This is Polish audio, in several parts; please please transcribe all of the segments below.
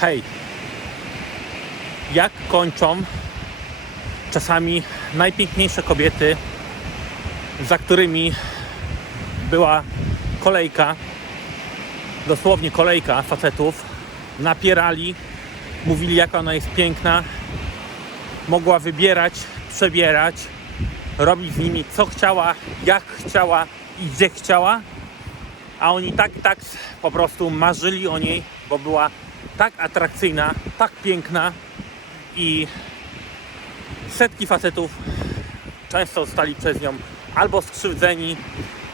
hej, jak kończą czasami najpiękniejsze kobiety, za którymi była kolejka, dosłownie kolejka facetów, napierali, mówili jaka ona jest piękna, mogła wybierać, przebierać, robić z nimi co chciała, jak chciała i gdzie chciała, a oni tak, tak po prostu marzyli o niej, bo była tak atrakcyjna, tak piękna i setki facetów często zostali przez nią albo skrzywdzeni,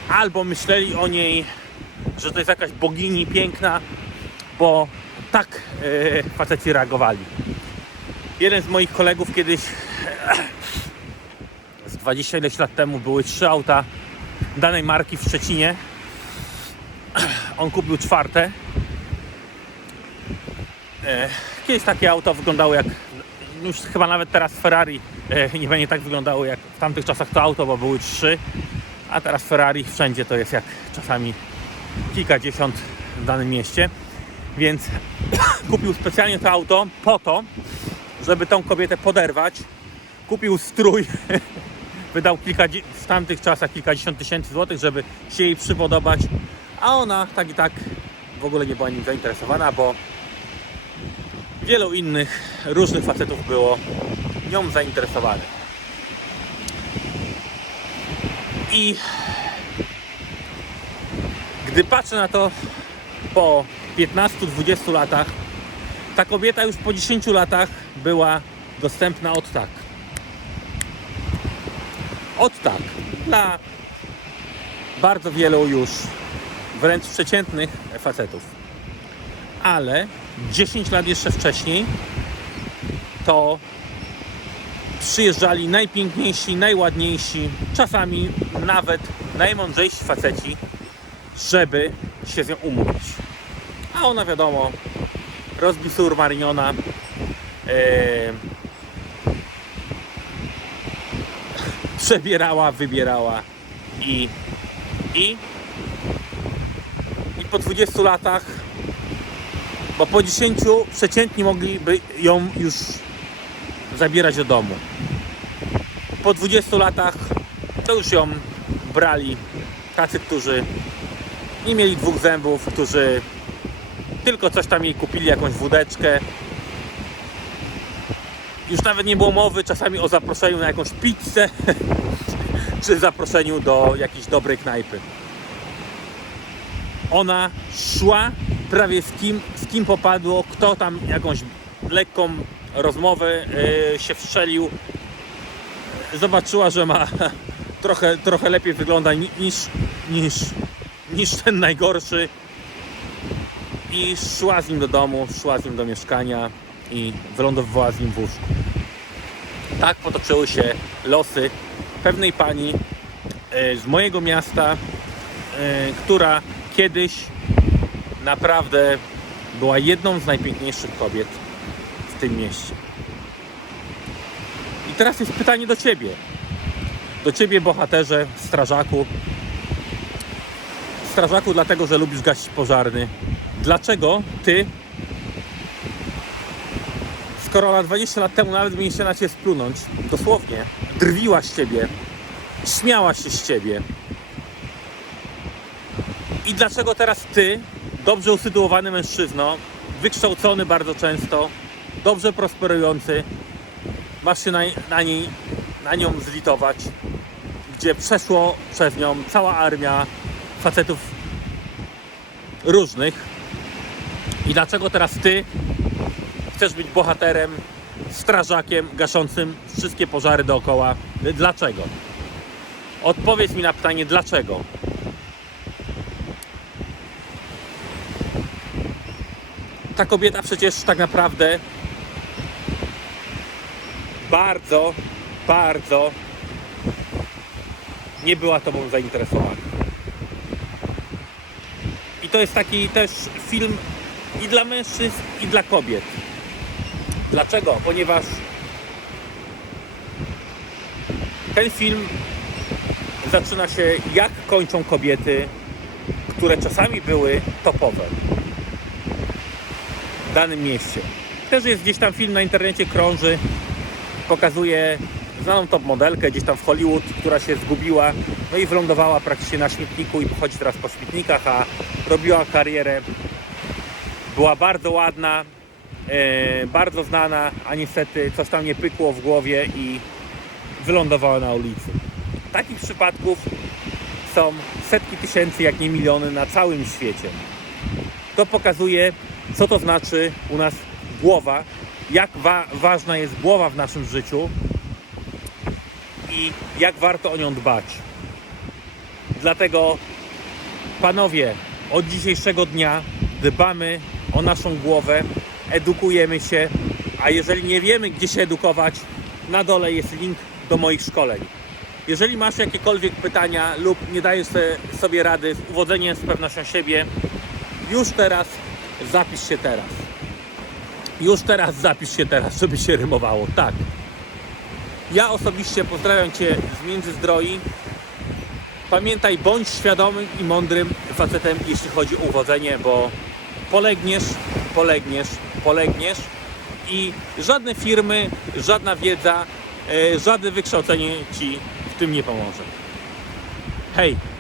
albo myśleli o niej, że to jest jakaś bogini piękna, bo tak yy, faceci reagowali. Jeden z moich kolegów kiedyś z 20 ileś lat temu były trzy auta danej marki w Szczecinie. On kupił czwarte. E, Kiedyś takie auto wyglądało jak już chyba nawet teraz Ferrari e, nie będzie tak wyglądało jak w tamtych czasach to auto, bo były trzy, a teraz Ferrari wszędzie to jest jak czasami kilkadziesiąt w danym mieście. Więc kupił specjalnie to auto po to, żeby tą kobietę poderwać. Kupił strój, wydał w tamtych czasach kilkadziesiąt tysięcy złotych, żeby się jej przypodobać, a ona tak i tak w ogóle nie była nim zainteresowana, bo wielu innych różnych facetów było nią zainteresowanych. I gdy patrzę na to po 15-20 latach, ta kobieta już po 10 latach była dostępna od tak. Od tak. Dla bardzo wielu już wręcz przeciętnych facetów. Ale 10 lat jeszcze wcześniej to przyjeżdżali najpiękniejsi, najładniejsi, czasami nawet najmądrzejsi faceci, żeby się z nią umówić. A ona wiadomo, rozbisur mariniona, e, przebierała, wybierała i, i, i po 20 latach, bo po 10 przeciętni mogliby ją już zabierać do domu. Po 20 latach to już ją brali tacy, którzy nie mieli dwóch zębów, którzy tylko coś tam jej kupili, jakąś wódeczkę. Już nawet nie było mowy czasami o zaproszeniu na jakąś pizzę, czy zaproszeniu do jakiejś dobrej knajpy. Ona szła prawie z kim, z kim popadło, kto tam jakąś lekką rozmowę yy, się wstrzelił. Zobaczyła, że ma trochę, trochę lepiej wygląda ni- niż, niż, niż ten najgorszy i szła z nim do domu, szła z nim do mieszkania i wylądowała z nim w łóżku. Tak potoczyły się losy pewnej pani e, z mojego miasta, e, która kiedyś naprawdę była jedną z najpiękniejszych kobiet w tym mieście. I teraz jest pytanie do Ciebie. Do Ciebie, bohaterze, strażaku. Strażaku dlatego, że lubisz gasić pożarny. Dlaczego Ty, skoro na 20 lat temu nawet mieliście na Ciebie splunąć, dosłownie, drwiła z Ciebie, śmiała się z Ciebie. I dlaczego teraz Ty, dobrze usytuowany mężczyzno, wykształcony bardzo często, dobrze prosperujący, masz się na, na, niej, na nią zlitować, gdzie przeszło przez nią cała armia facetów różnych. I dlaczego teraz ty chcesz być bohaterem, strażakiem gaszącym wszystkie pożary dookoła? Dlaczego? Odpowiedz mi na pytanie, dlaczego? Ta kobieta przecież tak naprawdę bardzo, bardzo nie była tobą zainteresowana. I to jest taki też film i dla mężczyzn, i dla kobiet. Dlaczego? Ponieważ ten film zaczyna się, jak kończą kobiety, które czasami były topowe. W danym mieście. Też jest gdzieś tam film na internecie krąży, pokazuje znaną top modelkę gdzieś tam w Hollywood, która się zgubiła, no i wylądowała praktycznie na śmietniku i pochodzi teraz po śmietnikach, a robiła karierę. Była bardzo ładna, e, bardzo znana, a niestety coś tam nie pykło w głowie i wylądowała na ulicy. Takich przypadków są setki tysięcy, jak nie miliony na całym świecie. To pokazuje, co to znaczy u nas głowa, jak wa- ważna jest głowa w naszym życiu i jak warto o nią dbać. Dlatego, panowie, od dzisiejszego dnia dbamy o naszą głowę, edukujemy się, a jeżeli nie wiemy, gdzie się edukować, na dole jest link do moich szkoleń. Jeżeli masz jakiekolwiek pytania lub nie dajesz sobie rady z uwodzeniem z pewnością siebie, już teraz zapisz się teraz. Już teraz zapisz się teraz, żeby się rymowało. Tak. Ja osobiście pozdrawiam Cię z Międzyzdroi. Pamiętaj, bądź świadomym i mądrym facetem, jeśli chodzi o uwodzenie, bo polegniesz, polegniesz, polegniesz i żadne firmy, żadna wiedza, e, żadne wykształcenie Ci w tym nie pomoże. Hej!